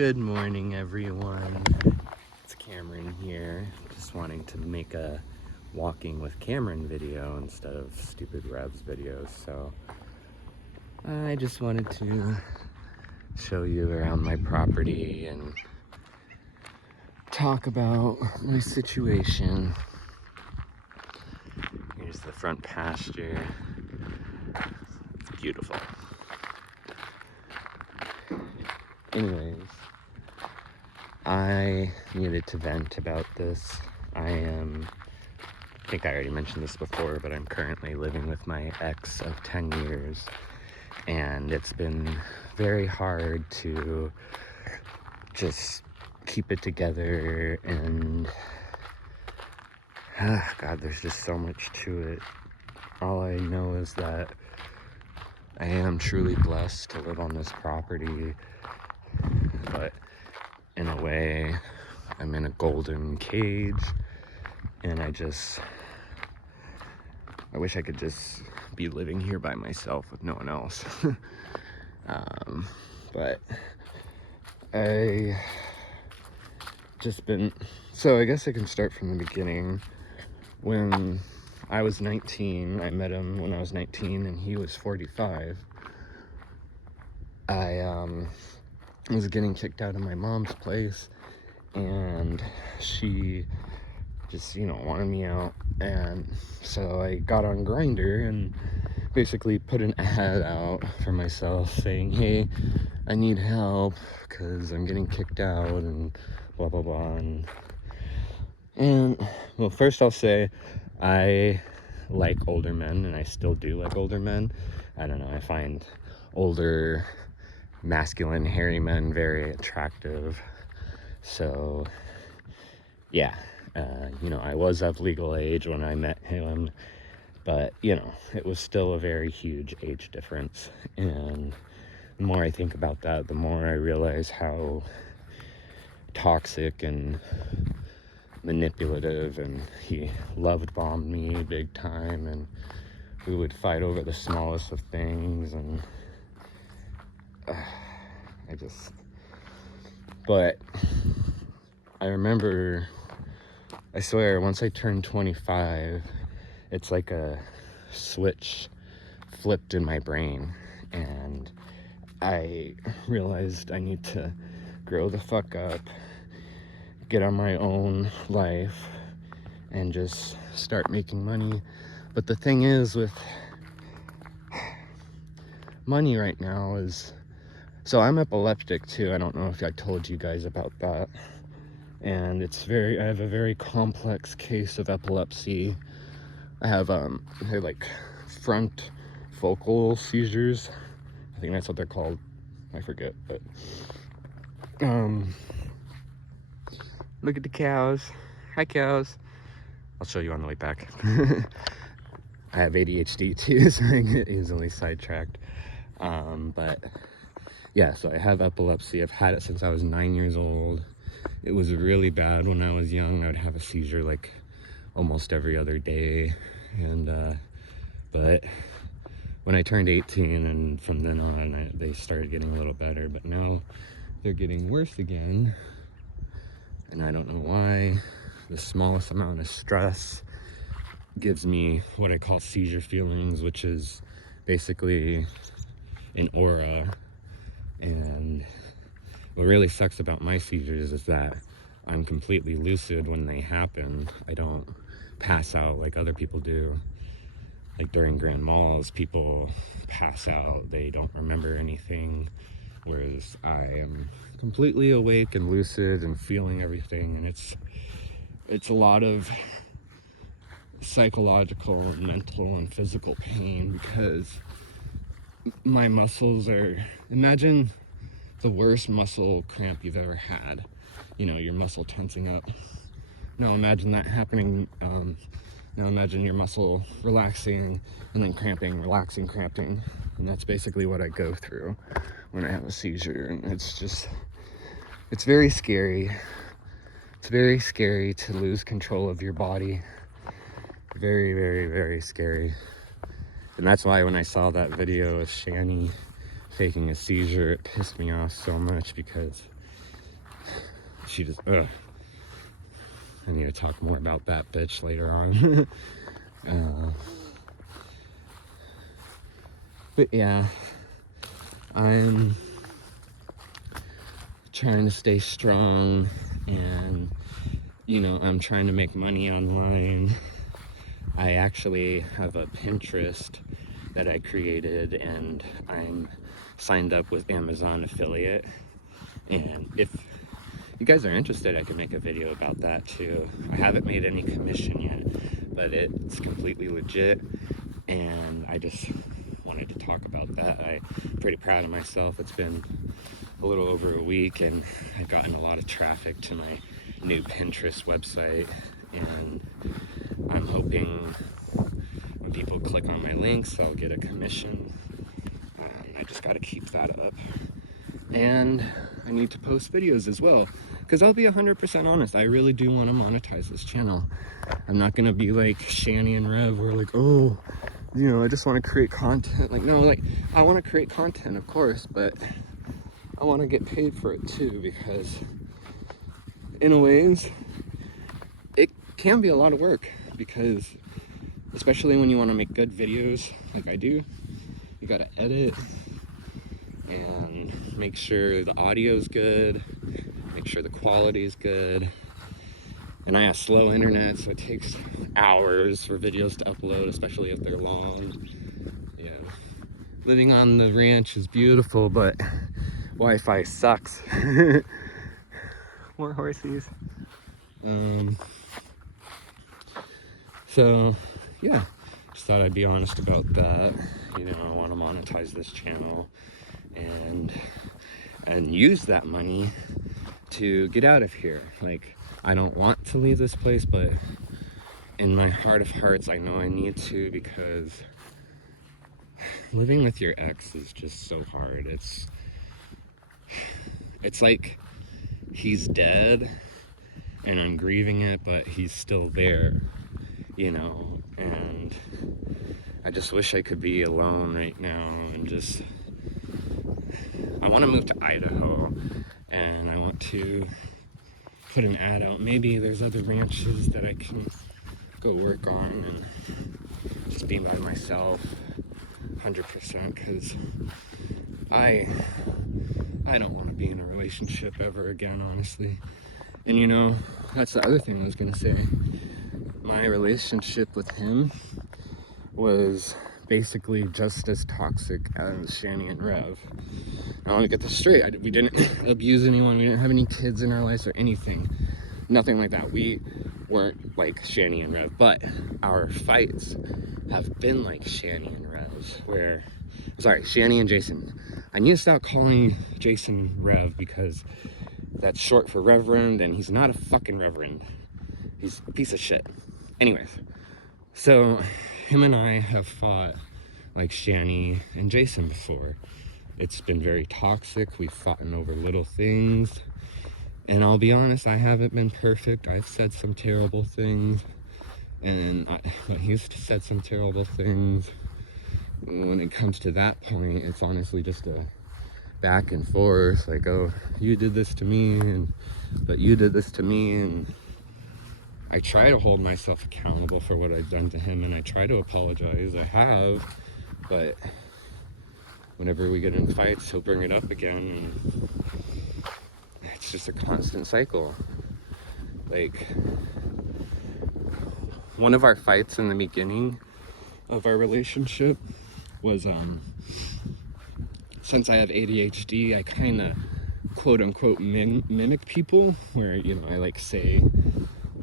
Good morning, everyone. It's Cameron here, just wanting to make a walking with Cameron video instead of stupid Revs videos. So I just wanted to show you around my property and talk about my situation. Here's the front pasture. It's beautiful. Anyways, I needed to vent about this. I think I already mentioned this before, but I'm currently living with my ex of 10 years, and it's been very hard to just keep it together, and God, there's just so much to it. All I know is that I am truly blessed to live on this property, but in a way, I'm in a golden cage, and I wish I could just be living here by myself with no one else. But I guess I can start from the beginning. When I was 19, I met him when I was 19 and he was 45. I was getting kicked out of my mom's place, and she just, wanted me out. And so I got on Grindr and basically put an ad out for myself saying, hey, I need help because I'm getting kicked out and blah, blah, blah. And well, first I'll say I like older men, and I still do like older men. I don't know, I find older, masculine, hairy men very attractive. So yeah, I was of legal age when I met him, but it was still a very huge age difference. And the more I think about that, the more I realize how toxic and manipulative, and he loved bombed me big time, and we would fight over the smallest of things. And but I remember, I swear, once I turned 25, it's like a switch flipped in my brain, and I realized I need to grow the fuck up, get on my own life, and just start making money. But the thing is with money right now is, so I'm epileptic too. I don't know if I told you guys about that. And I have a very complex case of epilepsy. I have they're like front focal seizures. I think that's what they're called. I forget, but look at the cows. Hi, cows. I'll show you on the way back. I have ADHD too, so I get easily sidetracked. But yeah, so I have epilepsy. I've had it since I was 9 years old. It was really bad when I was young. I would have a seizure like almost every other day. And but when I turned 18, and from then on, they started getting a little better. But now they're getting worse again, and I don't know why. The smallest amount of stress gives me what I call seizure feelings, which is basically an aura. And what really sucks about my seizures is that I'm completely lucid when they happen. I don't pass out like other people do. Like during grand malls, people pass out, they don't remember anything, whereas I am completely awake and lucid and feeling everything. And it's a lot of psychological and mental and physical pain, because my muscles imagine the worst muscle cramp you've ever had. Your muscle tensing up. Now imagine that happening. Now imagine your muscle relaxing and then cramping, relaxing, cramping. And that's basically what I go through when I have a seizure. And it's very scary. It's very scary to lose control of your body. Very, very, very scary. And that's why when I saw that video of Shani faking a seizure, it pissed me off so much, because She just, I need to talk more about that bitch later on. But yeah, I'm trying to stay strong, and you know, I'm trying to make money online. I actually have a Pinterest that I created, and I'm signed up with Amazon affiliate, and if you guys are interested, I can make a video about that too. I haven't made any commission yet, but it's completely legit, and I just wanted to talk about that. I'm pretty proud of myself. It's been a little over a week, and I've gotten a lot of traffic to my new Pinterest website, and I'm hoping when people click on my links, I'll get a commission. I just got to keep that up. And I need to post videos as well, because I'll be 100% honest, I really do want to monetize this channel. I'm not going to be like Shani and Rev, where like, oh, you know, I just want to create content. Like, no, like, I want to create content, of course, but I want to get paid for it too, because in a ways, it can be a lot of work, because especially when you want to make good videos like I do, you got to edit and make sure the audio's good, make sure the quality is good. And I have slow internet, so it takes hours for videos to upload, especially if they're long. Yeah, living on the ranch is beautiful, but Wi-Fi sucks. More horses. So yeah, just thought I'd be honest about that. You know, I want to monetize this channel and use that money to get out of here. Like, I don't want to leave this place, but in my heart of hearts, I know I need to, because living with your ex is just so hard. It's like he's dead and I'm grieving it, but he's still there, you know, and I just wish I could be alone right now and just, I want to move to Idaho, and I want to put an ad out. Maybe there's other ranches that I can go work on and just be by myself 100%, because I don't want to be in a relationship ever again, honestly. And you know, that's the other thing I was gonna say. My relationship with him was basically just as toxic as Shani and Rev. I want to get this straight. We didn't abuse anyone. We didn't have any kids in our lives or anything. Nothing like that. We weren't like Shani and Rev, but our fights have been like Shani and Rev's, where, sorry, Shani and Jason. I need to stop calling Jason Rev, because that's short for Reverend, and he's not a fucking Reverend. He's a piece of shit. Anyways, so him and I have fought like Shani and Jason before. It's been very toxic. We've fought over little things. And I'll be honest, I haven't been perfect. I've said some terrible things. And he's said some terrible things. When it comes to that point, it's honestly just a back and forth. Like, oh, you did this to me, but you did this to me. And I try to hold myself accountable for what I've done to him, and I try to apologize. I have, but whenever we get in fights, he'll bring it up again, and it's just a constant cycle. Like, one of our fights in the beginning of our relationship was, since I have ADHD, I kind of quote unquote mimic people, where, you know, I like say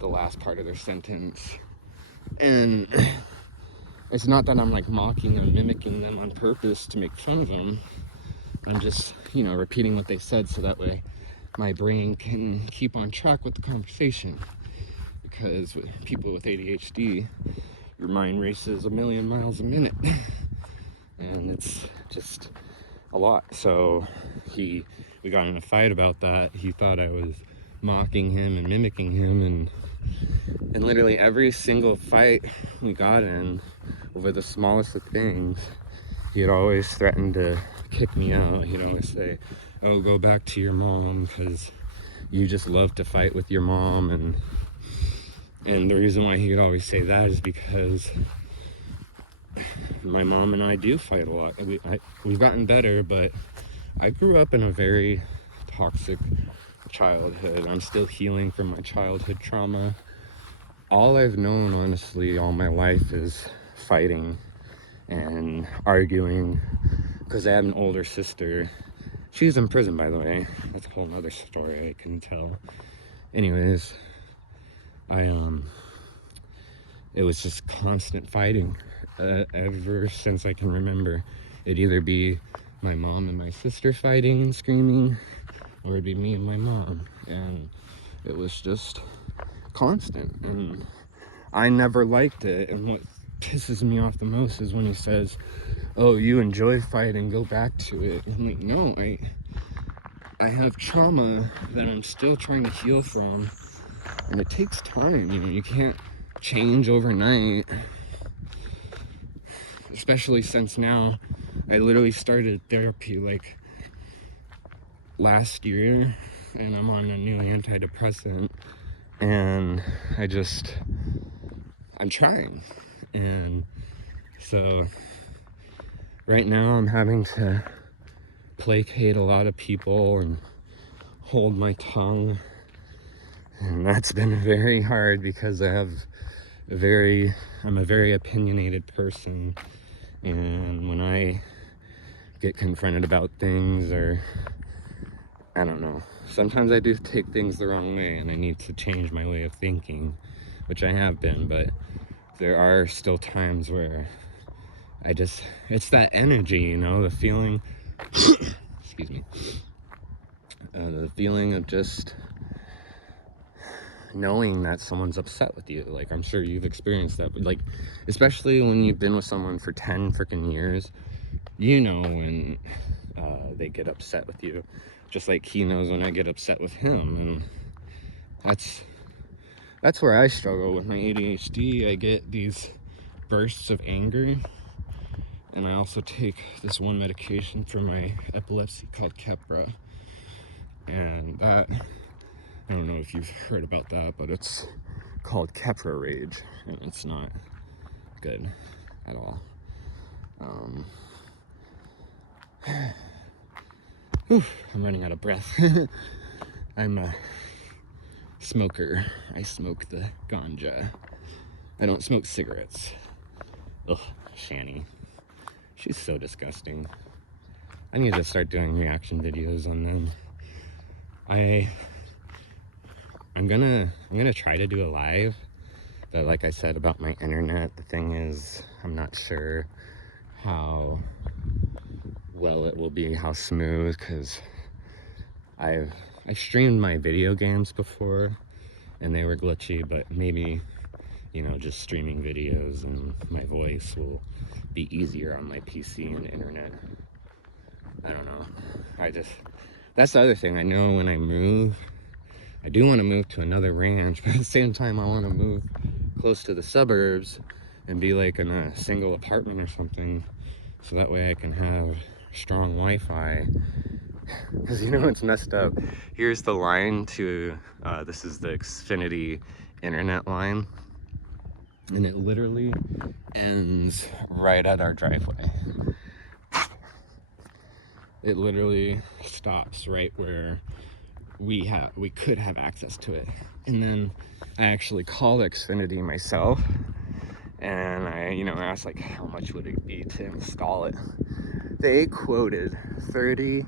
the last part of their sentence, and it's not that I'm like mocking or mimicking them on purpose to make fun of them. I'm just, you know, repeating what they said, so that way my brain can keep on track with the conversation. Because with people with ADHD, your mind races a million miles a minute. And it's just a lot. So we got in a fight about that. He thought I was mocking him and mimicking him, and literally every single fight we got in over the smallest of things, he'd always threaten to kick me out. He'd always say, oh, go back to your mom, because you just love to fight with your mom. And the reason why he could always say that is because my mom and I do fight a lot. We've gotten better, but I grew up in a very toxic childhood. I'm still healing from my childhood trauma. All I've known, honestly, all my life is fighting and arguing, because I have an older sister. She's in prison, by the way. That's a whole nother story I can tell. Anyways, it was just constant fighting ever since I can remember. It'd either be my mom and my sister fighting and screaming, or it'd be me and my mom. And it was just constant. And I never liked it. And what pisses me off the most is when he says, oh, you enjoy fighting, go back to it. I'm like, no, I have trauma that I'm still trying to heal from. And it takes time, you know, you can't change overnight. Especially since now, I literally started therapy like last year, and I'm on a new antidepressant, and I'm trying. And so right now I'm having to placate a lot of people and hold my tongue, and that's been very hard because I'm a very opinionated person, and when I get confronted about things, or I don't know, sometimes I do take things the wrong way, and I need to change my way of thinking, which I have been, but there are still times where it's that energy, you know, the feeling excuse me, the feeling of just knowing that someone's upset with you. Like, I'm sure you've experienced that, but like, especially when you've been with someone for 10 freaking years, you know when they get upset with you, just like he knows when I get upset with him. And that's where I struggle with my ADHD. I get these bursts of anger, and I also take this one medication for my epilepsy called Keppra, and that, I don't know if you've heard about that, but it's called Keppra Rage, and it's not good at all. I'm running out of breath. I'm a smoker. I smoke the ganja. I don't smoke cigarettes. Ugh, Shani. She's so disgusting. I need to start doing reaction videos on them. I'm gonna try to do a live, but like I said about my internet, the thing is, I'm not sure how well it will be, how smooth, because I've streamed my video games before and they were glitchy, but maybe, you know, just streaming videos and my voice will be easier on my PC and internet. I don't know. That's the other thing. I know when I move, I do want to move to another ranch, but at the same time I want to move close to the suburbs and be like in a single apartment or something, so that way I can have strong Wi-Fi. Because you know it's messed up. Here's the line to this is the Xfinity internet line, and it literally ends right at our driveway. It literally stops right where we could have access to it. And then I actually called Xfinity myself, and I, you know, asked like how much would it be to install it. They quoted 30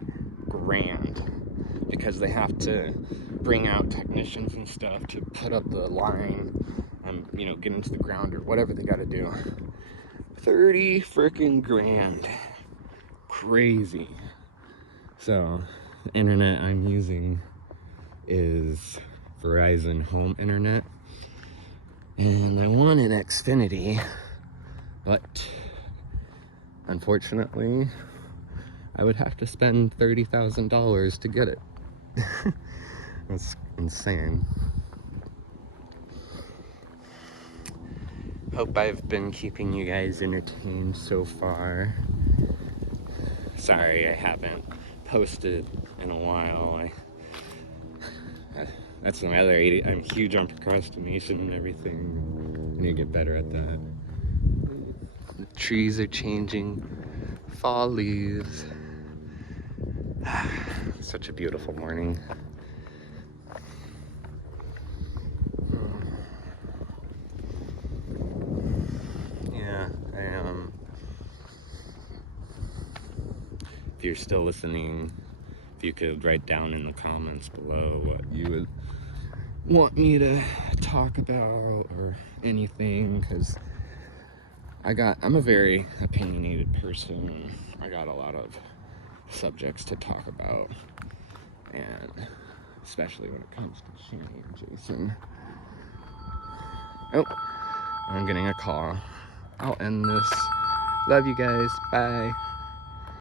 grand because they have to bring out technicians and stuff to put up the line and, you know, get into the ground or whatever they got to do. 30 freaking grand. Crazy. So the internet I'm using is Verizon Home Internet, and I wanted Xfinity, but unfortunately I would have to spend $30,000 to get it. That's insane. Hope I've been keeping you guys entertained so far. Sorry I haven't posted in a while. That's my other I'm huge on procrastination and everything. I need to get better at that. The trees are changing. Fall leaves. Such a beautiful morning. Yeah, if you're still listening, if you could write down in the comments below what you would want me to talk about or anything, because I'm a very opinionated person and I got a lot of subjects to talk about, and especially when it comes to Shani and Jason. Oh, I'm getting a call. I'll end this. Love you guys. Bye.